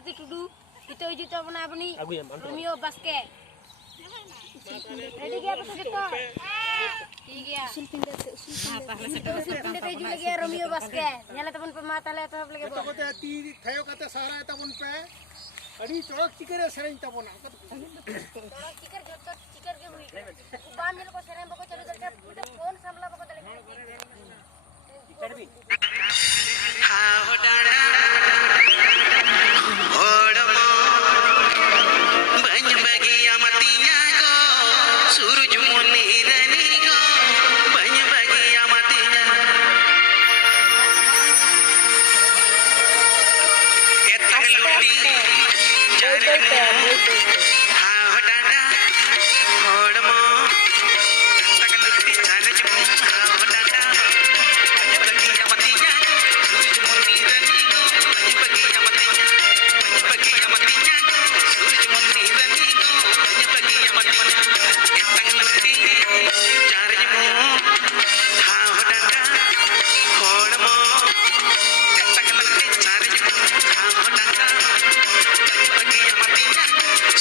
Titi Tudu. Kita uji tu apa ni? Romeo Basket. Ready gaya betul kita? ठीक है उsul pindah usul lagi Romeo Basket nyala teman pemata le top lagi तो कते ती थयो कते सारा तबन पे अड़ी चौक चिकरे सरई तबन चौक चिकर जोत चिकर के हुई बाम मिल को सरई बको चलो करके पूरा फोन संभला बको चले चिकर भी हां हो डाड़ा ओड़मो बन बगिया मतिया गो सूरज मुनी रनी गो बन बगिया मतिया एतन लुटी हां हो डाड़ा ओड़मो एतन लुटी जाने जो हां हो डाड़ा बन बगिया मतिया गो सूरज मुनी रनी गो बन बगिया मतिया गो सूरज मुनी रनी गो बन बगिया मतिया एतन लुटी जाने जो हां हो डाड़ा ओड़मो एतन लुटी जाने जो हां हो डाड़ा बन बगिया मतिया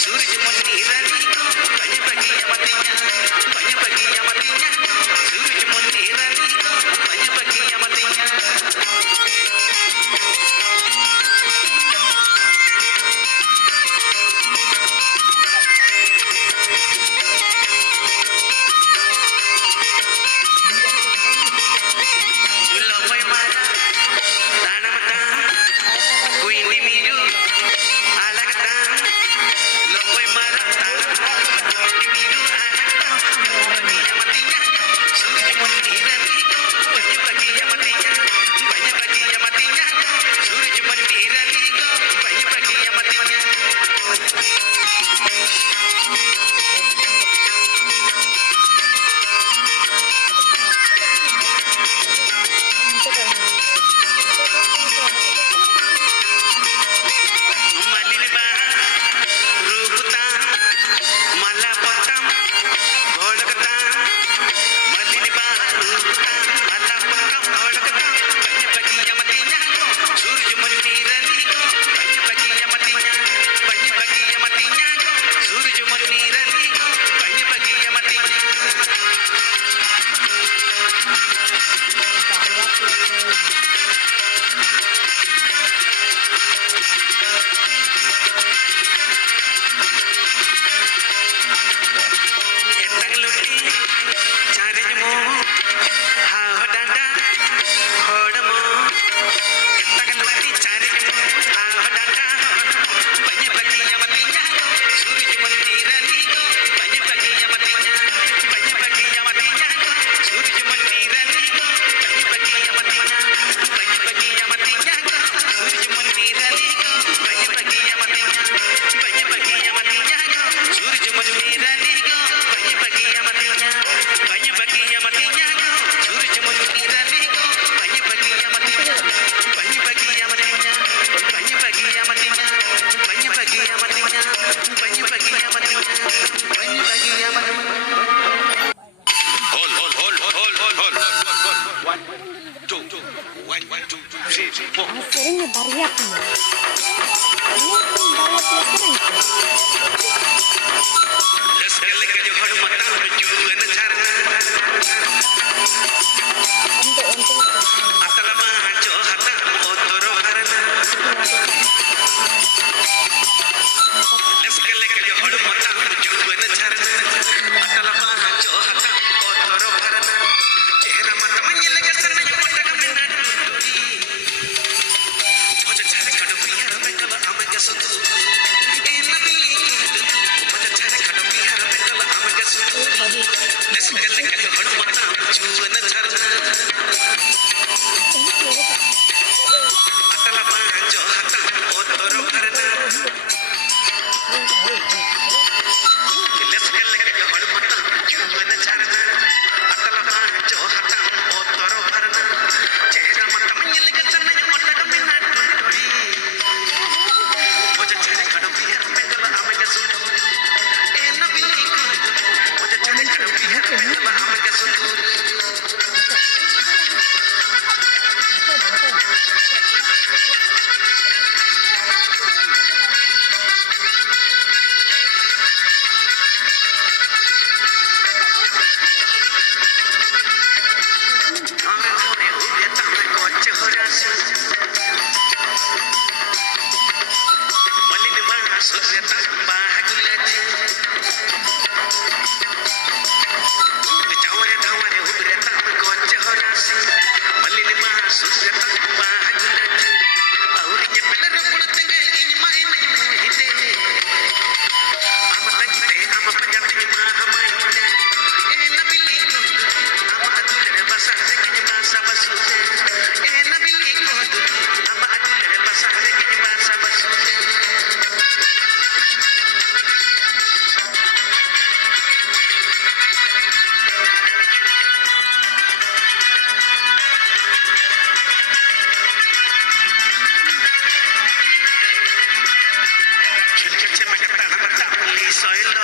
सूरज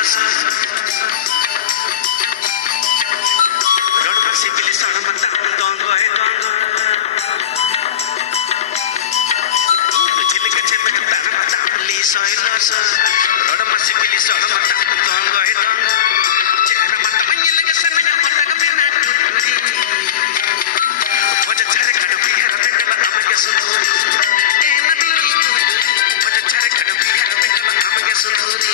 Rod masih pilih soal mata tonggo he tonggo. Jilid kecil bergetar mata pilih soal loso. Rod masih pilih soal mata tonggo he tonggo. Cera mata menyil kesan yang mata kemana tuturi. Wajah cari kado biar bengkala amage sunduri. Ena pilih tuturi. Wajah cari kado biar bengkala amage sunduri.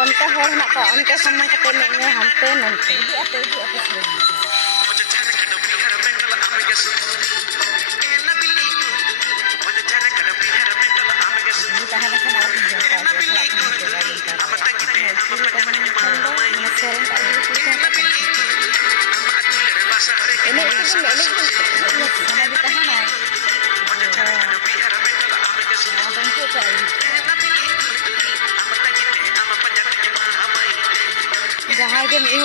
Onte hor nak ka onte sama ketemu hampe nanti di apa Jangan dia ni